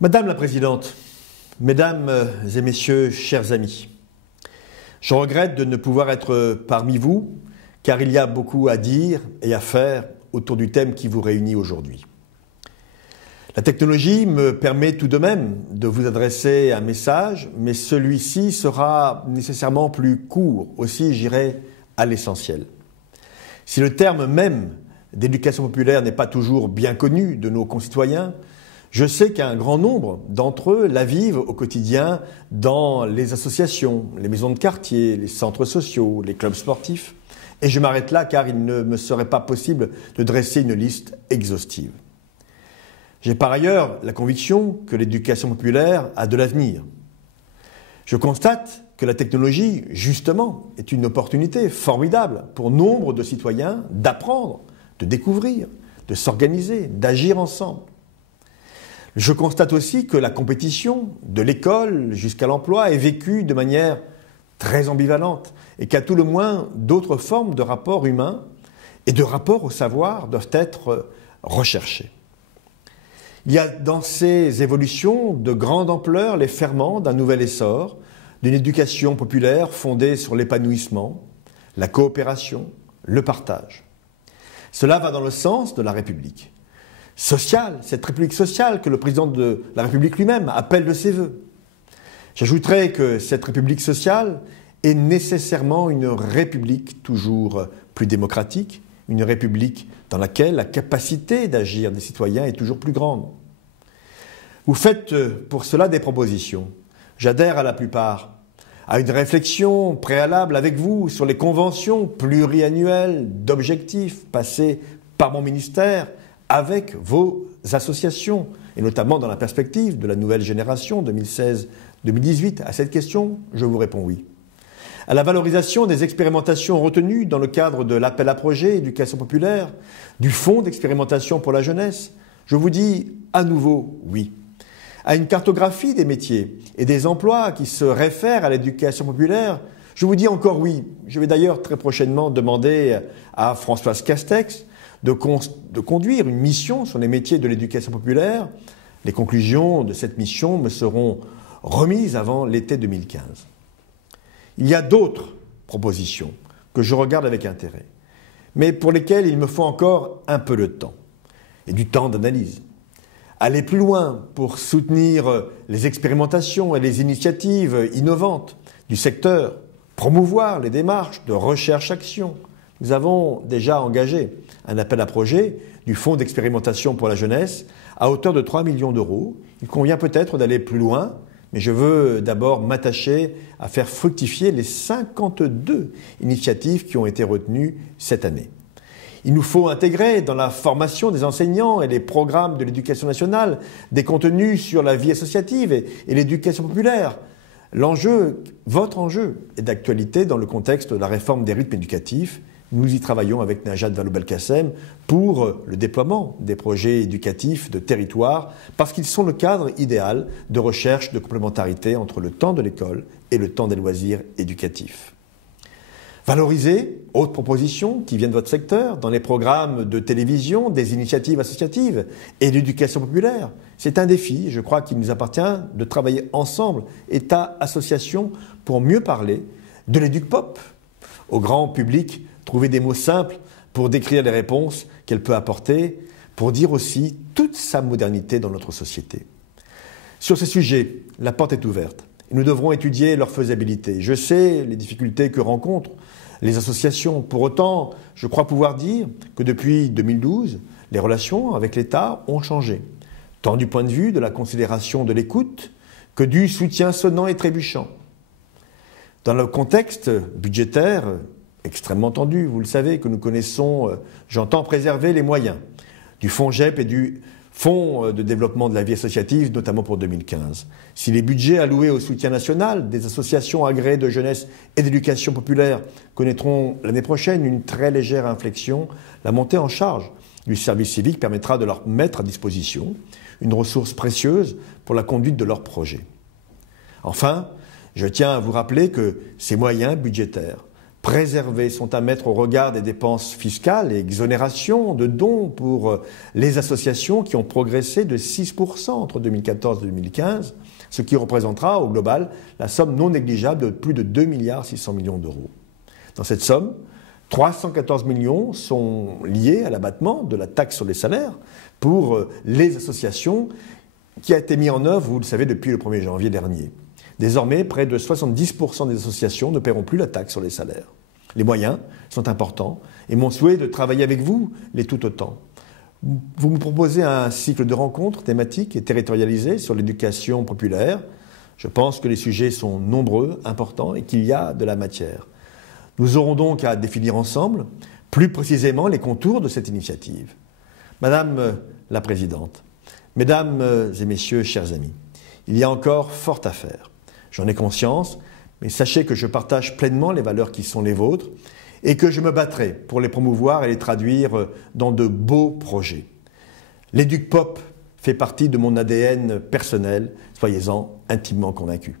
Madame la Présidente, Mesdames et Messieurs, chers amis, je regrette de ne pouvoir être parmi vous, car il y a beaucoup à dire et à faire autour du thème qui vous réunit aujourd'hui. La technologie me permet tout de même de vous adresser un message, mais celui-ci sera nécessairement plus court, aussi j'irai à l'essentiel. Si le terme même d'éducation populaire n'est pas toujours bien connu de nos concitoyens, je sais qu'un grand nombre d'entre eux la vivent au quotidien dans les associations, les maisons de quartier, les centres sociaux, les clubs sportifs. Et je m'arrête là car il ne me serait pas possible de dresser une liste exhaustive. J'ai par ailleurs la conviction que l'éducation populaire a de l'avenir. Je constate que la technologie, justement, est une opportunité formidable pour nombre de citoyens d'apprendre, de découvrir, de s'organiser, d'agir ensemble. Je constate aussi que la compétition, de l'école jusqu'à l'emploi, est vécue de manière très ambivalente et qu'à tout le moins, d'autres formes de rapports humains et de rapports au savoir doivent être recherchées. Il y a dans ces évolutions de grande ampleur les ferments d'un nouvel essor, d'une éducation populaire fondée sur l'épanouissement, la coopération, le partage. Cela va dans le sens de la République sociale, cette République sociale que le président de la République lui-même appelle de ses vœux. J'ajouterai que cette République sociale est nécessairement une République toujours plus démocratique, une République dans laquelle la capacité d'agir des citoyens est toujours plus grande. Vous faites pour cela des propositions. J'adhère à la plupart. À une réflexion préalable avec vous sur les conventions pluriannuelles d'objectifs passées par mon ministère avec vos associations, et notamment dans la perspective de la nouvelle génération 2016-2018. À cette question, je vous réponds oui. À la valorisation des expérimentations retenues dans le cadre de l'appel à projet éducation populaire, du fonds d'expérimentation pour la jeunesse, je vous dis à nouveau oui. À une cartographie des métiers et des emplois qui se réfèrent à l'éducation populaire, je vous dis encore oui. Je vais d'ailleurs très prochainement demander à Françoise Castex de conduire une mission sur les métiers de l'éducation populaire. Les conclusions de cette mission me seront remises avant l'été 2015. Il y a d'autres propositions que je regarde avec intérêt, mais pour lesquelles il me faut encore un peu de temps et du temps d'analyse. Aller plus loin pour soutenir les expérimentations et les initiatives innovantes du secteur, promouvoir les démarches de recherche-action. Nous avons déjà engagé un appel à projet du fonds d'expérimentation pour la jeunesse à hauteur de 3 millions d'euros. Il convient peut-être d'aller plus loin, mais je veux d'abord m'attacher à faire fructifier les 52 initiatives qui ont été retenues cette année. Il nous faut intégrer dans la formation des enseignants et les programmes de l'éducation nationale des contenus sur la vie associative et l'éducation populaire. L'enjeu, votre enjeu, est d'actualité dans le contexte de la réforme des rythmes éducatifs. Nous y travaillons avec Najat Vallaud-Belkacem pour le déploiement des projets éducatifs de territoire parce qu'ils sont le cadre idéal de recherche de complémentarité entre le temps de l'école et le temps des loisirs éducatifs. Valoriser, autre proposition qui vient de votre secteur, dans les programmes de télévision, des initiatives associatives et l'éducation populaire. C'est un défi, je crois qu'il nous appartient de travailler ensemble, État, associations, pour mieux parler de l'éduc-pop au grand public, trouver des mots simples pour décrire les réponses qu'elle peut apporter, pour dire aussi toute sa modernité dans notre société. Sur ces sujets, la porte est ouverte. Nous devrons étudier leur faisabilité. Je sais les difficultés que rencontrent les associations. Pour autant, je crois pouvoir dire que depuis 2012, les relations avec l'État ont changé, tant du point de vue de la considération de l'écoute que du soutien sonnant et trébuchant. Dans le contexte budgétaire extrêmement tendu, vous le savez, que nous connaissons, j'entends préserver les moyens du fonds GEP et du Fonds de développement de la vie associative, notamment pour 2015. Si les budgets alloués au soutien national des associations agréées de jeunesse et d'éducation populaire connaîtront l'année prochaine une très légère inflexion, la montée en charge du service civique permettra de leur mettre à disposition une ressource précieuse pour la conduite de leurs projets. Enfin, je tiens à vous rappeler que ces moyens budgétaires préservés sont à mettre au regard des dépenses fiscales et exonérations de dons pour les associations qui ont progressé de 6% entre 2014 et 2015, ce qui représentera au global la somme non négligeable de plus de 2,6 milliards d'euros. Dans cette somme, 314 millions sont liés à l'abattement de la taxe sur les salaires pour les associations qui a été mis en œuvre, vous le savez, depuis le 1er janvier dernier. Désormais, près de 70% des associations ne paieront plus la taxe sur les salaires. Les moyens sont importants et mon souhait de travailler avec vous l'est tout autant. Vous me proposez un cycle de rencontres thématiques et territorialisées sur l'éducation populaire. Je pense que les sujets sont nombreux, importants et qu'il y a de la matière. Nous aurons donc à définir ensemble, plus précisément, les contours de cette initiative. Madame la Présidente, Mesdames et Messieurs, chers amis, il y a encore fort à faire. J'en ai conscience, mais sachez que je partage pleinement les valeurs qui sont les vôtres et que je me battrai pour les promouvoir et les traduire dans de beaux projets. L'EducPop fait partie de mon ADN personnel, soyez-en intimement convaincus.